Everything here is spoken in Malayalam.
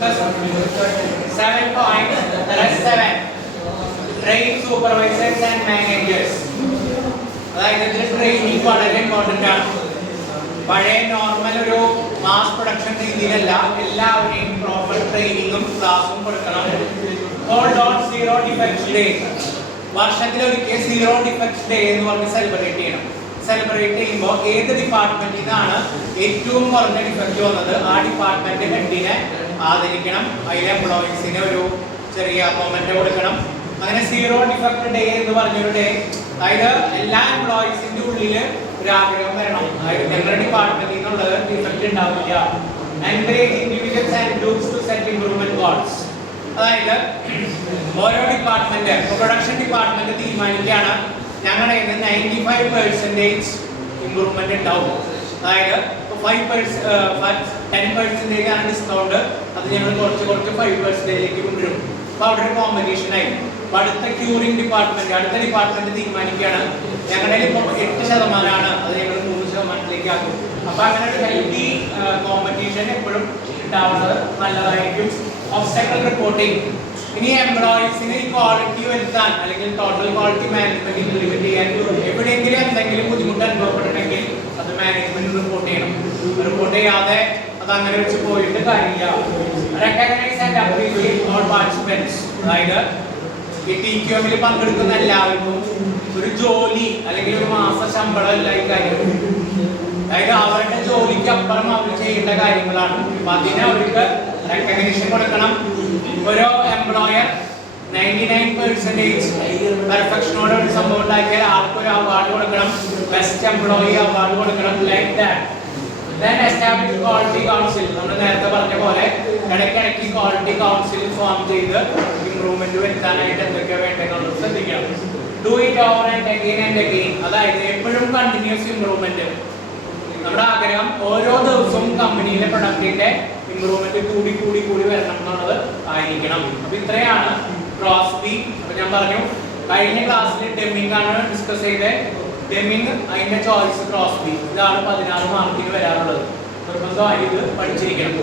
7.7 train supervisors and managers. അതായത് ഇതിൽ ട്രെയിനിങ് വളരെ ഇമ്പോർട്ടൻ്റ് ആണ്. പഴയ നോർമൽ ഒരു മാസ് പ്രൊഡക്ഷൻ രീതിയിലല്ല, എല്ലാവരെയും പ്രോപ്പർ ട്രെയിനിങ്ങും ക്ലാസ്സും കൊടുക്കണം. Hold on zero defects day, വർഷത്തിലൊരിക്കൽ സീറോ ഡിഫെക്ട്സ് ഡേ എന്ന് പറഞ്ഞ് സെലിബ്രേറ്റ് ചെയ്യണം. സെലിബ്രേറ്റ് ചെയ്യുമ്പോൾ ഏത് ഡിപ്പാർട്ട്മെന്റിൽ നിന്നാണ് ഏറ്റവും കുറഞ്ഞ ഡിഫെക്റ്റ് വന്നത് ആ ഡിപ്പാർട്ട്മെന്റ് ഹെഡിനെ ആദരിക്കണം. അതിലെ എംപ്ലോയീസിന് ഒരു ചെറിയ മൊമെന്റ് കൊടുക്കണം. അങ്ങനെ സീറോ ഡിഫെക്ട് ഡേ എന്ന് പറഞ്ഞൊരു ഡേ, അതായത് എല്ലാ എംപ്ലോയീസിന്റെ ഉള്ളിൽ ഒരു ആഗ്രഹം വരണം, അതായത് ഞങ്ങളുടെ ഡിപ്പാർട്ട്മെന്റിൽ നിന്നുള്ളത് ഡിഫെക്ട് ഉണ്ടാവില്ല. Encourage individuals and groups to set improvement goals. അതായത് ഓരോ ഡിപ്പാർട്ട്മെന്റ്, പ്രൊഡക്ഷൻ ഡിപ്പാർട്ട്മെന്റ് തീരുമാനിക്കുകയാണ് ഞങ്ങളുടെ 95% ഇംപ്രൂവ്മെന്റ് ഉണ്ടാവും. അതായത് 10% ആണ് ഡിസ്കൗണ്ട്, അത് ഞങ്ങൾ കുറച്ച് 5%ലേക്ക് കൊണ്ടുവരും. അപ്പോൾ അവിടെ ഒരു കോമ്പറ്റീഷനായി. അപ്പോൾ അടുത്ത ക്യൂറിംഗ് ഡിപ്പാർട്ട്മെന്റ്, അടുത്ത ഡിപ്പാർട്ട്മെന്റ് തീരുമാനിക്കുകയാണ് ഞങ്ങളുടെ ഇപ്പോൾ 8% അത് ഞങ്ങൾ 3% ആക്കും. അപ്പോൾ അങ്ങനെ ഒരു ഹെൽത്തി കോമ്പറ്റീഷൻ എപ്പോഴും ഉണ്ടാവുന്നത് നല്ലതായിരിക്കും. ഒബ്സ്റ്റക്കിൾ റിപ്പോർട്ടിംഗ്, ഇനി എംപ്ലോയീസിന് ഈ ക്വാളിറ്റി വരുത്താൻ അല്ലെങ്കിൽ ടോട്ടൽ ക്വാളിറ്റി മാനേജ്മെന്റ് ഇംപ്ലിമെന്റ് ചെയ്യാൻ എവിടെയെങ്കിലും എന്തെങ്കിലും ബുദ്ധിമുട്ട് അനുഭവപ്പെട്ടിട്ടുണ്ടെങ്കിൽ അത് മാനേജ്മെന്റ് റിപ്പോർട്ട് ചെയ്യണം. റിപ്പോർട്ട് ചെയ്യാതെ അത് അങ്ങനെ വെച്ച് പോയിട്ട് കാര്യമില്ല. Recognise and appreciate all participants, അതായത് ഈ TQM-ൽ പങ്കെടുക്കുന്ന എല്ലാവർക്കും ഒരു ജോലി അല്ലെങ്കിൽ ഒരു മാസ ശമ്പളം അല്ല ഈ കാര്യം. അതായത് അവരുടെ ജോലിക്ക് അപ്പുറം അവർ ചെയ്യേണ്ട കാര്യങ്ങളാണ്. അപ്പൊ അതിന് അവർക്ക് റെക്കഗ്നേഷൻ കൊടുക്കണം. ഓരോ എംപ്ലോയർ 99% പെർഫെക്ഷനോട് ഒരു സംഭവം ഉണ്ടാക്കിയാൽ ആൾക്കൊരു അവാർഡ് കൊടുക്കണം. ബെസ്റ്റ് എംപ്ലോയി അവാർഡ് കൊടുക്കണം. Like that. Then establish quality council. നമ്മൾ നേരത്തെ പറഞ്ഞ പോലെ ഇടയ്ക്കിടയ്ക്ക് ക്വാളിറ്റി കൗൺസിൽ ഫോം ചെയ്ത് ഇംപ്രൂവ്മെന്റ് വരുത്താനായിട്ട് എന്തൊക്കെ വേണ്ടതെന്നുള്ളത് ശ്രദ്ധിക്കണം. Do it over and again. അതായത് എപ്പോഴും കണ്ടിന്യൂസ് ഇംപ്രൂവ്മെന്റ്. നമ്മുടെ ആഗ്രഹം ഓരോ ദിവസവും കമ്പനിയിലെ പ്രൊഡക്റ്റിന്റെ ഇംപ്രൂവ്മെന്റ് കൂടി വരണം എന്നുള്ളത് ആയിരിക്കണം. അപ്പൊ ഇത്രയാണ് ക്രോസ്ബി. അപ്പൊ ഞാൻ പറഞ്ഞു കഴിഞ്ഞ ക്ലാസ്സിൽ ഡെമ്മിംഗ് ആണ് ഡിസ്കസ് ചെയ്തത്. ഡെമ്മിംഗ് അതിന്റെ ചോയ്സ് ക്രോസ്ബി, ഇതാണ് 16 മാർക്കിന് വരാറുള്ളത്. നിർബന്ധമായി ഇത് പഠിച്ചിരിക്കണം.